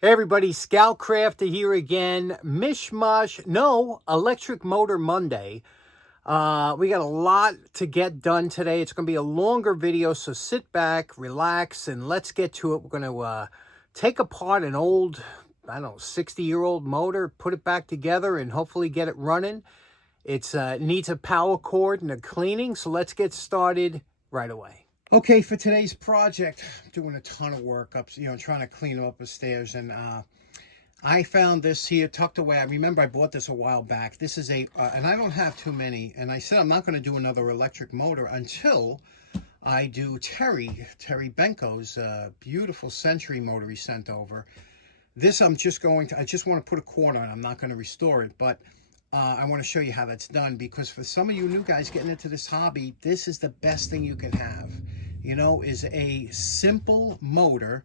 Hey everybody, Scoutcrafter here again. Mishmash, no, Electric Motor Monday. We got a lot to get done today. It's going to be a longer video, so sit back, relax, and let's get to it. We're going to take apart an old, I don't know, 60-year-old motor, put it back together, and hopefully get it running. It needs a power cord and a cleaning, so let's get started right away. Okay, for today's project, I'm doing a ton of work up, trying to clean up the stairs, and I found this here tucked away. I remember I bought this a while back. This is and I don't have too many, and I said I'm not going to do another electric motor until I do Terry Benko's beautiful Century motor he sent over. This I just want to put a cord on. I'm not going to restore it, but I want to show you how that's done, because for some of you new guys getting into this hobby, this is the best thing you can have, is a simple motor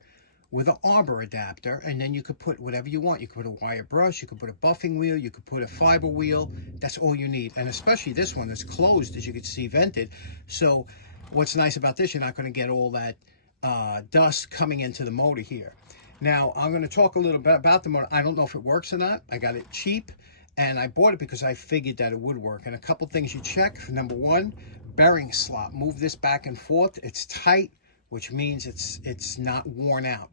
with an arbor adapter, and then you could put whatever you want. You could put a wire brush, you could put a buffing wheel, you could put a fiber wheel. That's all you need. And especially this one that's closed, as you can see, vented. So what's nice about this, you're not going to get all that dust coming into the motor here. Now, I'm going to talk a little bit about the motor. I don't know if it works or not. I got it cheap, and I bought it because I figured that it would work. And a couple things you check. Number one, bearing slot. Move this back and forth. It's tight, which means it's not worn out.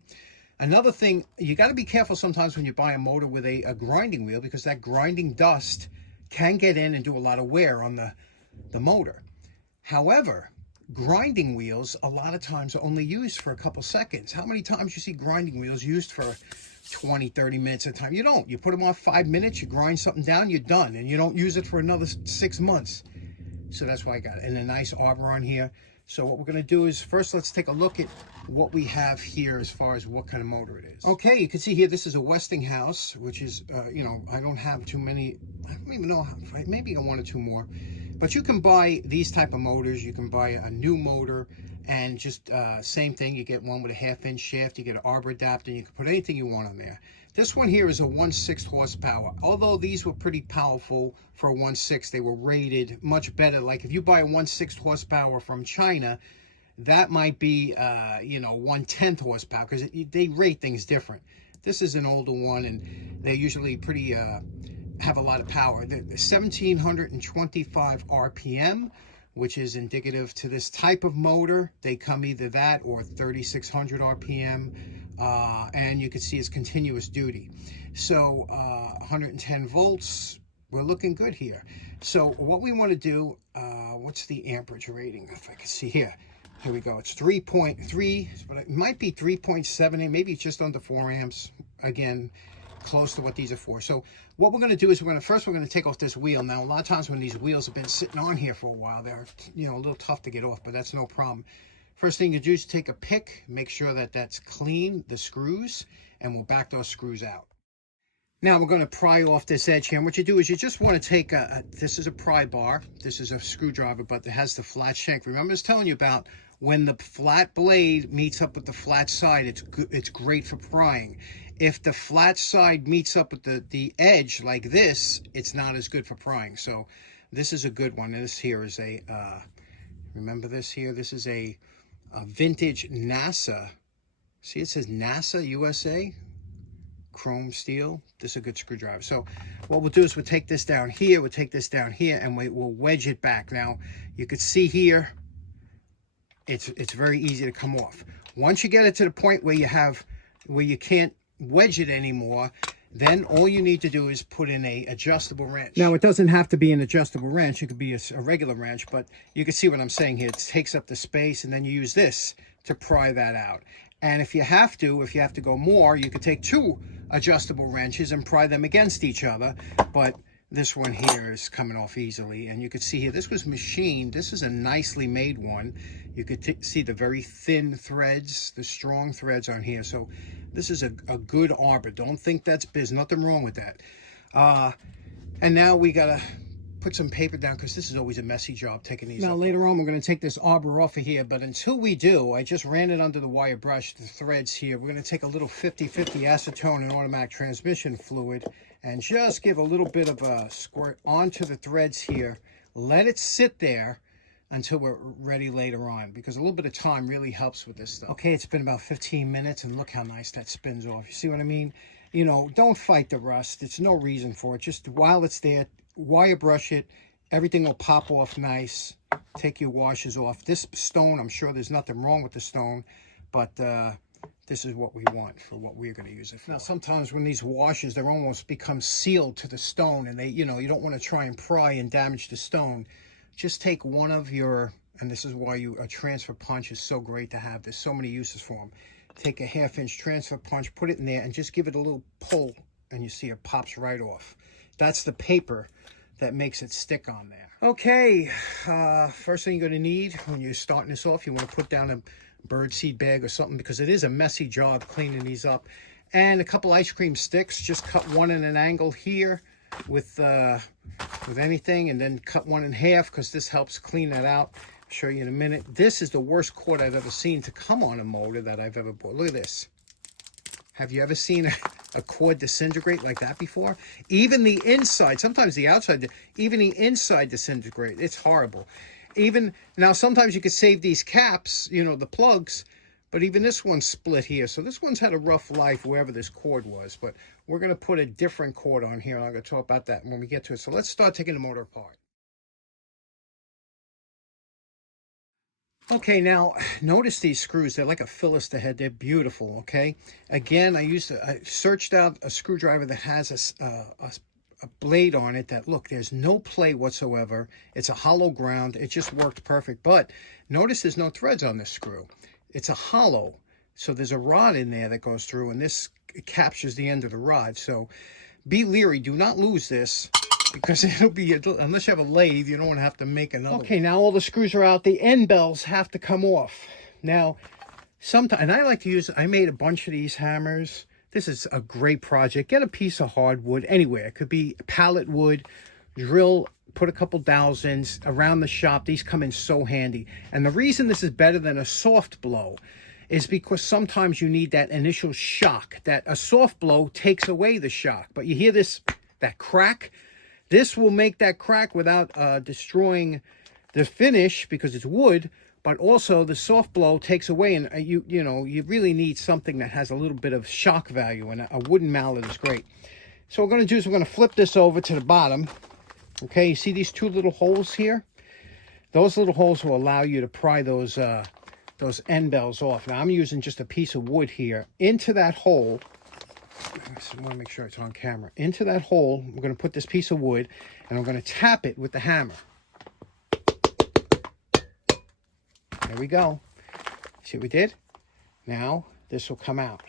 Another thing, you got to be careful sometimes when you buy a motor with a grinding wheel, because that grinding dust can get in and do a lot of wear on the motor. However, grinding wheels a lot of times are only used for a couple seconds. How many times you see grinding wheels used for 20, 30 minutes at a time? You don't. You put them on 5 minutes, you grind something down, you're done, and you don't use it for another 6 months. So that's why I got it. And a nice arbor on here. So what we're going to do is, first let's take a look at what we have here as far as what kind of motor it is. Okay, you can see here this is a Westinghouse, which is, I don't have too many. I don't even know, maybe one or two more. But you can buy these type of motors. You can buy a new motor, and just same thing. You get one with a 1/2-inch shaft. You get an arbor adapter. You can put anything you want on there. This one here is a 1/6 horsepower. Although these were pretty powerful for a 1/6, they were rated much better. Like if you buy a 1/6 horsepower from China, that might be 1/10 horsepower, because they rate things different. This is an older one, and they're usually pretty have a lot of power. The 1725 RPM, which is indicative to this type of motor. They come either that or 3600 RPM, and you can see it's continuous duty. So 110 volts, we're looking good here. So what we want to do, what's the amperage rating, if I can see here? Here we go. It's 3.3, but it might be 3.7, maybe it's just under 4 amps. Again, close to what these are for. So what we're going to do is we're going to take off this wheel. Now, a lot of times when these wheels have been sitting on here for a while, they're a little tough to get off, but that's no problem. First thing you do is take a pick, make sure that that's clean, the screws, and we'll back those screws out. Now we're going to pry off this edge here, and what you do is you just want to take this is a pry bar, this is a screwdriver, but it has the flat shank. Remember I was telling you about when the flat blade meets up with the flat side, it's great for prying. If the flat side meets up with the edge like this, it's not as good for prying. So this is a good one. This here is a, remember this here? This is a vintage NASA. See, it says NASA USA. Chrome steel. This is a good screwdriver. So what we'll do is we'll take this down here, and we'll wedge it back. Now, you can see here, it's very easy to come off. Once you get it to the point where you can't wedge it anymore, then all you need to do is put in a adjustable wrench. Now, it doesn't have to be an adjustable wrench. It could be a regular wrench, but you can see what I'm saying here. It takes up the space, and then you use this to pry that out. And if you have to go more, you could take 2 adjustable wrenches and pry them against each other. But this one here is coming off easily. And you can see here, this was machined. This is a nicely made one. You could see the very thin threads, the strong threads on here. So this is a good arbor. Don't think there's nothing wrong with that. And now we got to put some paper down, because this is always a messy job taking these. Now later on we're going to take this arbor off of here, but until we do, I just ran it under the wire brush, the threads here. We're going to take a little 50/50 acetone and automatic transmission fluid and just give a little bit of a squirt onto the threads here. Let it sit there until we're ready later on, because a little bit of time really helps with this stuff. Okay, it's been about 15 minutes, and look how nice that spins off. You see what I mean? You know, don't fight the rust. It's no reason for it. Just while it's there, wire brush it. Everything will pop off nice. Take your washers off. This stone, I'm sure there's nothing wrong with the stone, but this is what we want for what we're going to use it for. Now, sometimes when these washers, they're almost become sealed to the stone, and they, you know, you don't want to try and pry and damage the stone. Just take one of your, and this is why a transfer punch is so great to have. There's so many uses for them. Take a 1/2-inch transfer punch, put it in there, and just give it a little pull, and you see it pops right off. That's the paper that makes it stick on there. Okay, first thing you're going to need when you're starting this off, you want to put down a birdseed bag or something, because it is a messy job cleaning these up. And a couple ice cream sticks. Just cut one in an angle here with anything, and then cut one in half, because this helps clean that out. I'll show you in a minute. This is the worst cord I've ever seen to come on a motor that I've ever bought. Look at this. Have you ever seen a cord disintegrate like that before? Even the inside, sometimes the outside, even the inside disintegrate. It's horrible. Even now, sometimes you could save these caps, you know, the plugs, but even this one's split here. So this one's had a rough life wherever this cord was, but we're going to put a different cord on here. I'm going to talk about that when we get to it. So let's start taking the motor apart. Okay, now notice these screws. They're like a Phillister head. They're beautiful, okay? Again, I searched out a screwdriver that has a blade on it that, look, there's no play whatsoever. It's a hollow ground. It just worked perfect. But notice there's no threads on this screw. It's a hollow. So there's a rod in there that goes through, and this captures the end of the rod. So be leery. Do not lose this, because it'll be, unless you have a lathe, you don't want to have to make another one. Okay, now all the screws are out. The end bells have to come off. Now, sometimes, and I like to use, I made a bunch of these hammers. This is a great project. Get a piece of hardwood anywhere. It could be pallet wood, drill, put a couple thousands around the shop. These come in so handy. And the reason this is better than a soft blow is because sometimes you need that initial shock. That a soft blow takes away the shock. But you hear this, that crack? This will make that crack without destroying the finish, because it's wood, but also the soft blow takes away, and you know, you really need something that has a little bit of shock value, and a wooden mallet is great. So what we're going to do is we're going to flip this over to the bottom. Okay, you see these two little holes here? Those little holes will allow you to pry those end bells off. Now I'm using just a piece of wood here. Into that hole, I want to make sure it's on camera. Into that hole, we're going to put this piece of wood, and I'm going to tap it with the hammer. There we go. See what we did? Now, this will come out.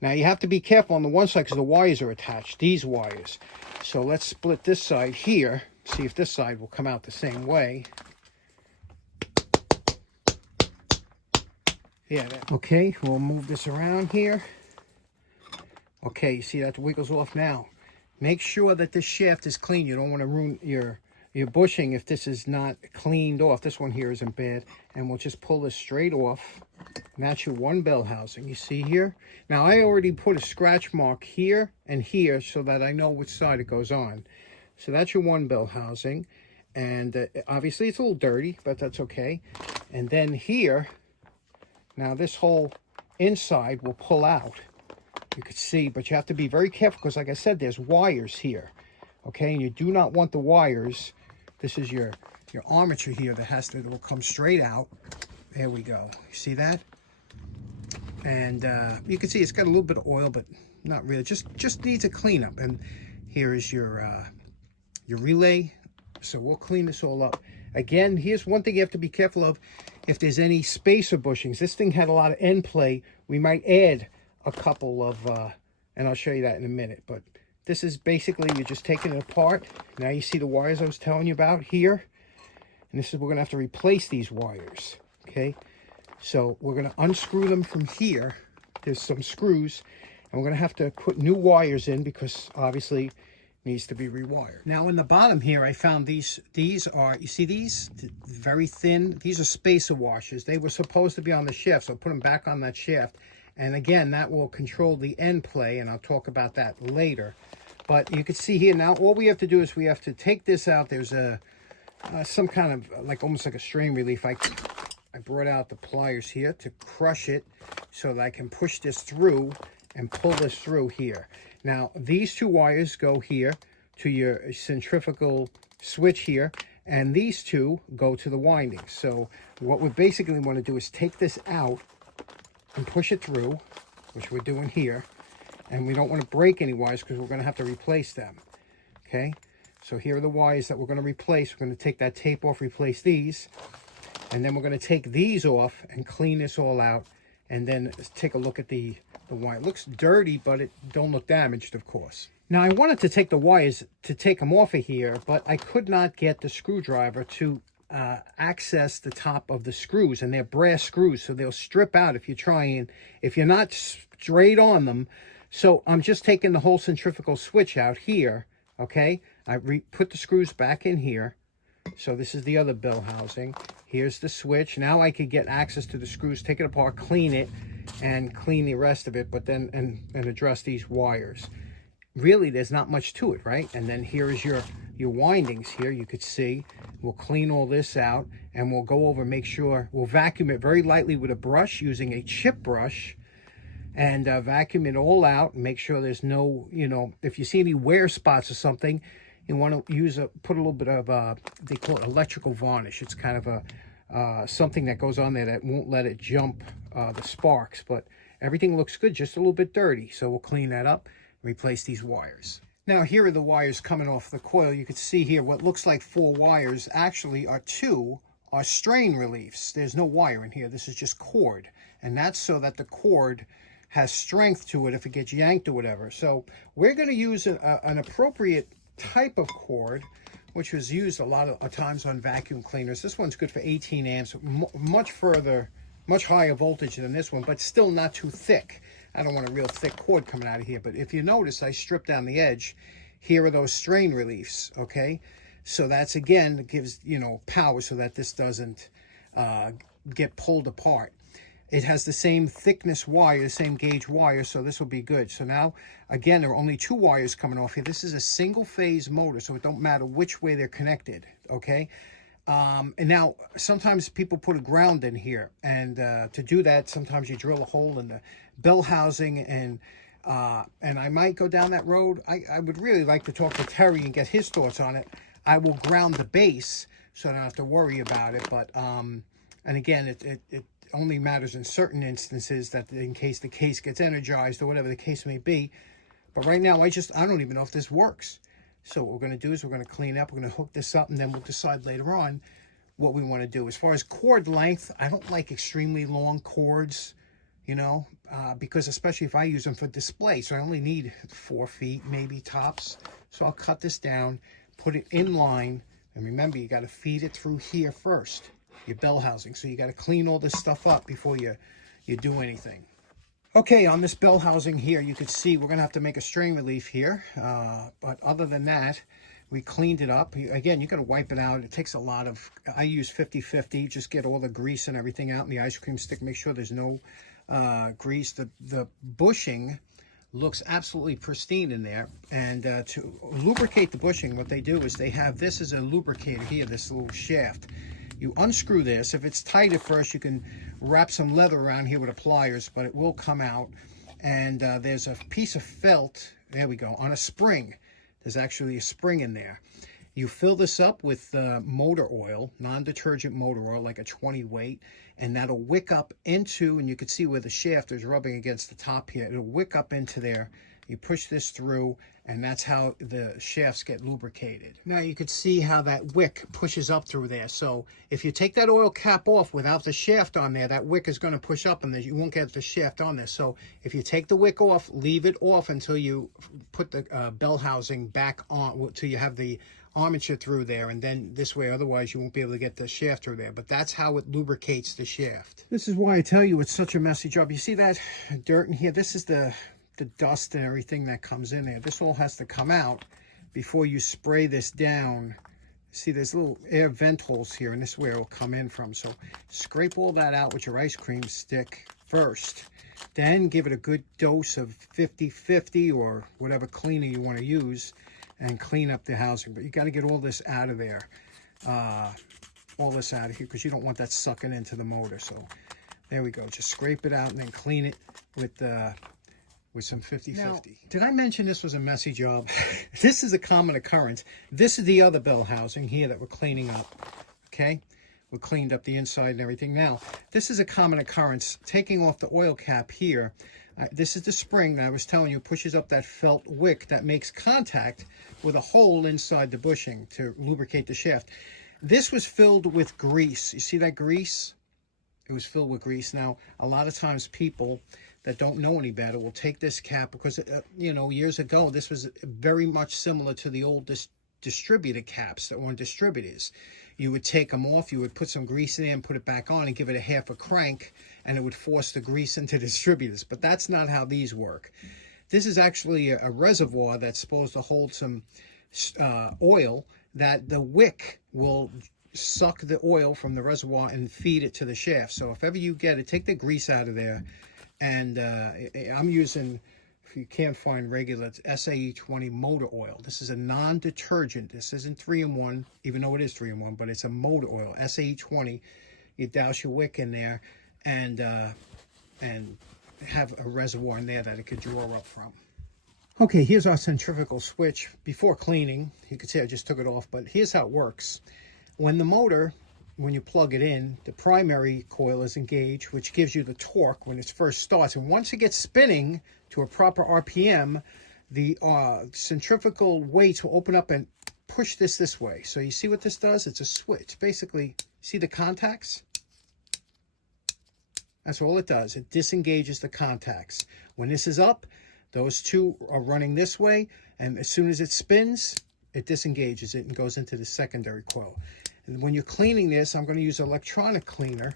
Now, you have to be careful on the one side, because the wires are attached, these wires. So let's split this side here. See if this side will come out the same way. Yeah. Okay, we'll move this around here. Okay, you see that wiggles off now. Make sure that this shaft is clean. You don't want to ruin your bushing if this is not cleaned off. This one here isn't bad. And we'll just pull this straight off. And that's your one bell housing. You see here? Now, I already put a scratch mark here and here so that I know which side it goes on. So that's your one bell housing. And obviously it's a little dirty, but that's okay. And then here, now this whole inside will pull out. You could see, but you have to be very careful, because like I said, there's wires here. Okay, and you do not want the wires. This is your armature here that will come straight out. There we go. You see that? And you can see it's got a little bit of oil, but not really. Just needs a cleanup. And here is your relay. So we'll clean this all up. Again, here's one thing you have to be careful of. If there's any spacer bushings, this thing had a lot of end play. We might add a couple of, and I'll show you that in a minute. But this is basically, you're just taking it apart. Now you see the wires I was telling you about here. And this is, we're going to have to replace these wires. Okay. So we're going to unscrew them from here. There's some screws. And we're going to have to put new wires in, because obviously it needs to be rewired. Now in the bottom here, I found these are, you see these? Very thin. These are spacer washers. They were supposed to be on the shaft, so I'll put them back on that shaft. And again, that will control the end play, and I'll talk about that later. But you can see here now, all we have to do is we have to take this out. There's a some kind of, like almost like a strain relief. I brought out the pliers here to crush it so that I can push this through and pull this through here. Now, these two wires go here to your centrifugal switch here, and these two go to the windings. So what we basically want to do is take this out and push it through, which we're doing here. And we don't want to break any wires because we're going to have to replace them. Okay, so here are the wires that we're going to replace. We're going to take that tape off, replace these. And then we're going to take these off and clean this all out. And then take a look at the wire. It looks dirty, but it don't look damaged, of course. Now, I wanted to take the wires to take them off of here, but I could not get the screwdriver to access the top of the screws, and they're brass screws, so they'll strip out if you try and, if you're not straight on them. So I'm just taking the whole centrifugal switch out here, okay? I put the screws back in here. So this is the other bell housing. Here's the switch. Now I could get access to the screws, take it apart, clean it, and clean the rest of it, but then, and address these wires. Really, there's not much to it, right? And then here is your windings here. You could see. We'll clean all this out, and we'll go over, make sure, we'll vacuum it very lightly with a brush, using a chip brush, and vacuum it all out, and make sure there's no, you know, if you see any wear spots or something, you want to use put a little bit of, they call it electrical varnish. It's kind of a, something that goes on there that won't let it jump the sparks, but everything looks good, just a little bit dirty. So we'll clean that up, replace these wires. Now, here are the wires coming off the coil. You can see here what looks like 4 wires actually are 2 are strain reliefs. There's no wire in here. This is just cord, and that's so that the cord has strength to it if it gets yanked or whatever. So we're going to use an appropriate type of cord, which was used a lot of times on vacuum cleaners. This one's good for 18 amps, much higher voltage than this one, but still not too thick. I don't want a real thick cord coming out of here, but if you notice, I stripped down the edge. Here are those strain reliefs, okay? So that's, again, gives, you know, power so that this doesn't get pulled apart. It has the same thickness wire, the same gauge wire, so this will be good. So now, again, there are only 2 wires coming off here. This is a single-phase motor, so it don't matter which way they're connected, okay? And now, sometimes people put a ground in here, and to do that, sometimes you drill a hole in the bell housing, and I might go down that road. I would really like to talk to Terry and get his thoughts on it. I will ground the base, so I don't have to worry about it, but, and again, it only matters in certain instances, that in case the case gets energized or whatever the case may be. But right now, I don't even know if this works. So what we're going to do is we're going to clean up, we're going to hook this up, and then we'll decide later on what we want to do. As far as cord length, I don't like extremely long cords, you know, because especially if I use them for display, so I only need 4 feet, maybe tops. So I'll cut this down, put it in line, and remember, you got to feed it through here first, your bell housing. So you got to clean all this stuff up before you do anything. Okay, on this bell housing here, you can see we're going to have to make a strain relief here. But other than that, we cleaned it up. Again, you got to wipe it out. It takes a lot of, I use 50-50, just get all the grease and everything out in the ice cream stick. Make sure there's no grease. The bushing looks absolutely pristine in there. And to lubricate the bushing, what they do is they have this as a lubricator here, this little shaft. You unscrew this. If it's tight at first, you can wrap some leather around here with the pliers, but it will come out. And there's a piece of felt, there we go, on a spring. There's actually a spring in there. You fill this up with motor oil, non-detergent motor oil, like a 20 weight, and that'll wick up into, and you can see where the shaft is rubbing against the top here. It'll wick up into there. You push this through, and that's how the shafts get lubricated. Now you can see how that wick pushes up through there. So if you take that oil cap off without the shaft on there, that wick is going to push up and you won't get the shaft on there. So if you take the wick off, leave it off until you put the bell housing back on, until you have the armature through there, and then this way, otherwise you won't be able to get the shaft through there. But that's how it lubricates the shaft. This is why I tell you it's such a messy job. You see that dirt in here? This is the dust and everything that comes in there. This all has to come out before you spray this down. See, there's little air vent holes here, and this is where it will come in from. So scrape all that out with your ice cream stick first. Then give it a good dose of 50-50 or whatever cleaner you want to use, and clean up the housing. But you got to get all this out of there. all this out of here because you don't want that sucking into the motor. So there we go. Just scrape it out and then clean it with some 50/50. Now, did I mention this was a messy job? This is a common occurrence. This is the other bell housing here that we're cleaning up. Okay, we cleaned up the inside and everything. Now, this is a common occurrence. Taking off the oil cap here. This is the spring that I was telling you pushes up that felt wick that makes contact with a hole inside the bushing to lubricate the shaft. This was filled with grease. You see that grease? It was filled with grease. Now, a lot of times people that don't know any better will take this cap because, you know, years ago, this was very much similar to the old distributor caps that were on distributors. You would take them off, you would put some grease in there and put it back on and give it a half a crank, and it would force the grease into distributors. But that's not how these work. This is actually a reservoir that's supposed to hold some oil that the wick will suck the oil from the reservoir and feed it to the shaft. So if ever you get it, take the grease out of there. And I'm using, if you can't find regular, it's SAE 20 motor oil. This is a non-detergent. This isn't 3-in-1, even though it is 3-in-1, but it's a motor oil, SAE 20. You douse your wick in there and have a reservoir in there that it could draw up from. Okay, here's our centrifugal switch. Before cleaning, you can see I just took it off, but here's how it works. When the motor, when you plug it in, the primary coil is engaged, which gives you the torque when it first starts. And once it gets spinning to a proper RPM, the centrifugal weights will open up and push this way. So you see what this does? It's a switch. Basically, see the contacts? That's all it does. It disengages the contacts. When this is up, those two are running this way, and as soon as it spins, it disengages it and goes into the secondary coil. And when you're cleaning this, I'm going to use electronic cleaner,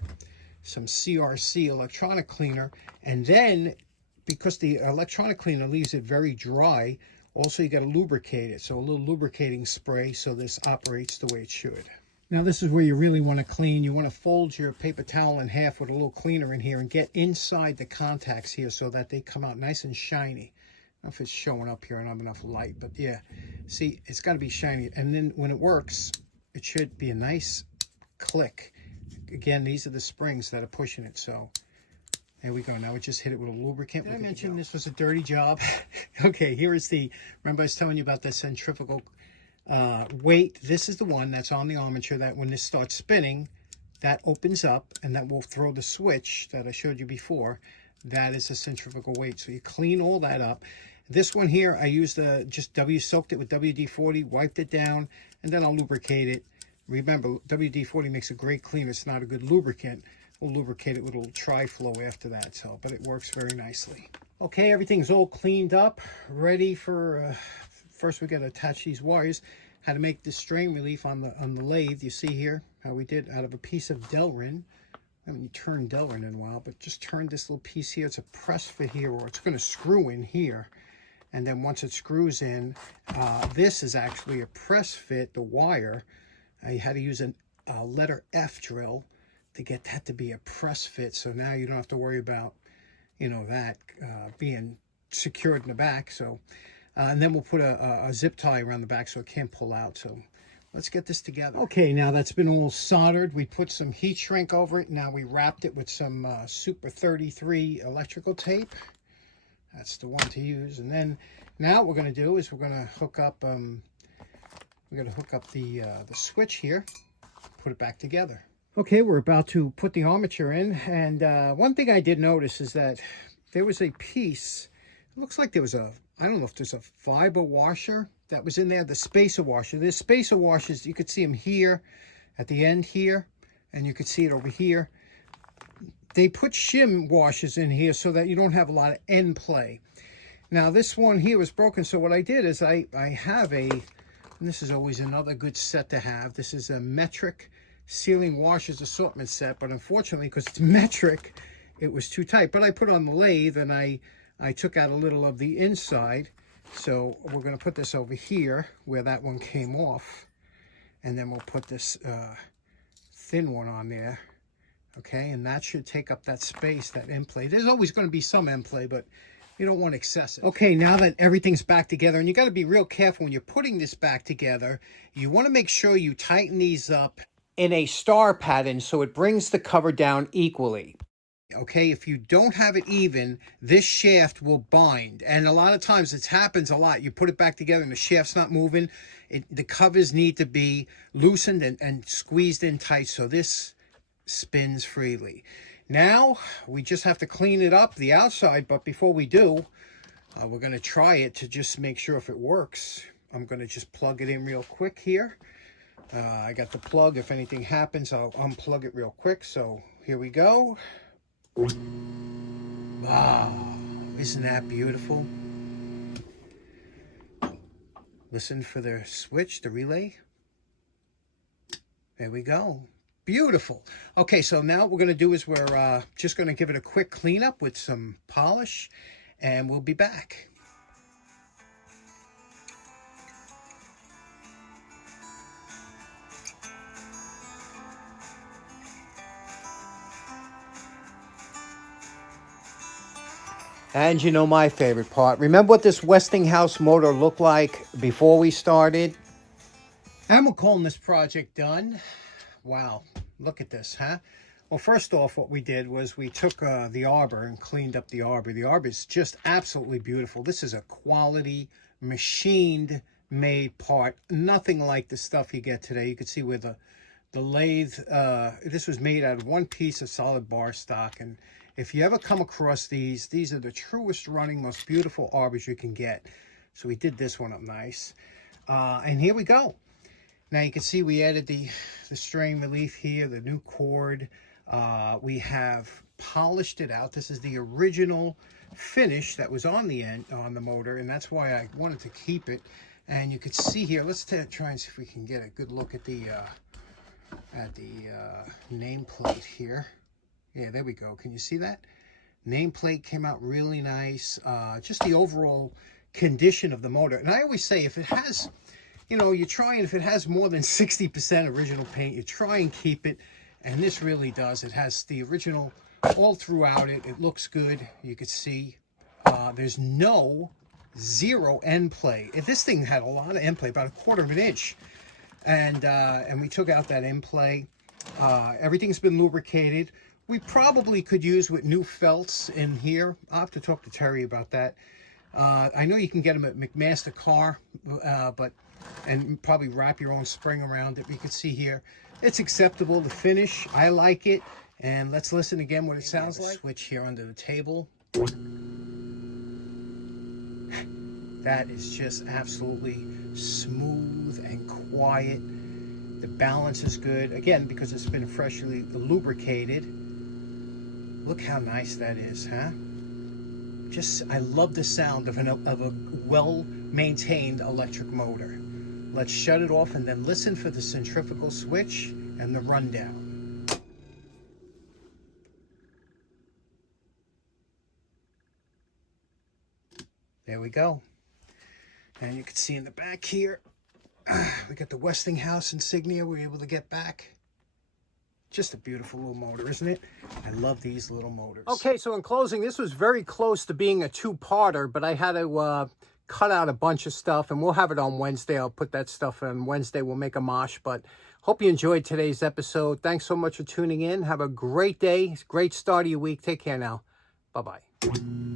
some CRC electronic cleaner, and then because the electronic cleaner leaves it very dry, also you got to lubricate it. So a little lubricating spray so this operates the way it should. Now this is where you really want to clean. You want to fold your paper towel in half with a little cleaner in here and get inside the contacts here so that they come out nice and shiny. I don't know if it's showing up here and I don't have enough light, but yeah, see, it's got to be shiny. And then when it works, it should be a nice click. Again, these are the springs that are pushing it. So there we go. Now we just hit it with a lubricant. Did I mention this was a dirty job? Okay, here is the, remember I was telling you about the centrifugal weight. This is the one that's on the armature that when this starts spinning, that opens up and that will throw the switch that I showed you before. That is a centrifugal weight. So you clean all that up. This one here, I used just soaked it with WD-40, wiped it down, and then I'll lubricate it. Remember, WD-40 makes a great cleaner. It's not a good lubricant. We'll lubricate it with a little tri-flow after that, so, but it works very nicely. Okay, everything's all cleaned up, ready for, first we got to attach these wires. How to make this strain relief on the lathe. You see here how we did out of a piece of Delrin. I haven't turned Delrin in a while, but just turn this little piece here. It's a press fit here, or it's going to screw in here. And then once it screws in, this is actually a press fit, the wire. I had to use a letter F drill to get that to be a press fit. So now you don't have to worry about, you know, that being secured in the back. So, and then we'll put a zip tie around the back so it can't pull out. So let's get this together. Okay, now that's been all soldered. We put some heat shrink over it. Now we wrapped it with some Super 33 electrical tape. That's the one to use. And then now what we're going to do is we're going to hook up the switch here, put it back together. Okay, we're about to put the armature in, and one thing I did notice is that there was a piece, it looks like there was a, I don't know if there's a fiber washer that was in there, the spacer washer. There's spacer washers, you could see them here at the end here, and you could see it over here. They put shim washers in here so that you don't have a lot of end play. Now this one here was broken, so what I did is I have and this is always another good set to have. This is a metric sealing washers assortment set, but unfortunately, because it's metric, it was too tight. But I put on the lathe and I took out a little of the inside. So we're going to put this over here where that one came off, and then we'll put this thin one on there. Okay, and that should take up that space, that end play. There's always going to be some end play, but You don't want excessive. Okay, now that everything's back together, and you got to be real careful when you're putting this back together, you want to make sure you tighten these up in a star pattern so it brings the cover down equally. Okay, if you don't have it even, this shaft will bind. And a lot of times it happens a lot. You put it back together and the shaft's not moving. The covers need to be loosened and squeezed in tight so this spins freely. Now, we just have to clean it up, the outside, but before we do, we're going to try it to just make sure if it works. I'm going to just plug it in real quick here. I got the plug. If anything happens, I'll unplug it real quick. So here we go. Wow, isn't that beautiful? Listen for the switch, the relay. There we go. Beautiful. Okay, so now what we're going to do is we're just going to give it a quick cleanup with some polish, and we'll be back. And you know my favorite part. Remember what this Westinghouse motor looked like before we started? And we're calling this project done. Wow, look at this, huh? Well, first off, what we did was we took the arbor and cleaned up the arbor. The arbor is just absolutely beautiful. This is a quality, machined made part. Nothing like the stuff you get today. You can see where the lathe, this was made out of one piece of solid bar stock. And if you ever come across these are the truest running, most beautiful arbors you can get. So we did this one up nice. And here we go. Now you can see we added the strain relief here, the new cord. We have polished it out. This is the original finish that was on the end on the motor, and that's why I wanted to keep it. And you can see here, let's try and see if we can get a good look at the nameplate here. Yeah, there we go. Can you see that? Nameplate came out really nice. Just the overall condition of the motor. And I always say if it has, you know, you try and if it has more than 60% original paint, you try and keep it. And this really does. It has the original all throughout it. It looks good. You can see there's zero end play. If this thing had a lot of end play, about 1/4 of an inch. And we took out that end play. Everything's been lubricated. We probably could use with new felts in here. I'll have to talk to Terry about that. I know you can get them at McMaster Car, and probably wrap your own spring around it. You can see here, it's acceptable, the finish. I like it. And let's listen again what it sounds like. Switch here under the table. That is just absolutely smooth and quiet. The balance is good. Again, because it's been freshly lubricated. Look how nice that is, huh? I love the sound of a well-maintained electric motor. Let's shut it off and then listen for the centrifugal switch and the rundown. There we go. And you can see in the back here, we got the Westinghouse insignia we're able to get back. Just a beautiful little motor, isn't it? I love these little motors. Okay, so in closing, this was very close to being a two-parter, but I had to cut out a bunch of stuff, and we'll have it on Wednesday. I'll put that stuff on Wednesday. We'll make a mosh, but hope you enjoyed today's episode. Thanks so much for tuning in. Have a great day. Great start of your week. Take care now. Bye-bye.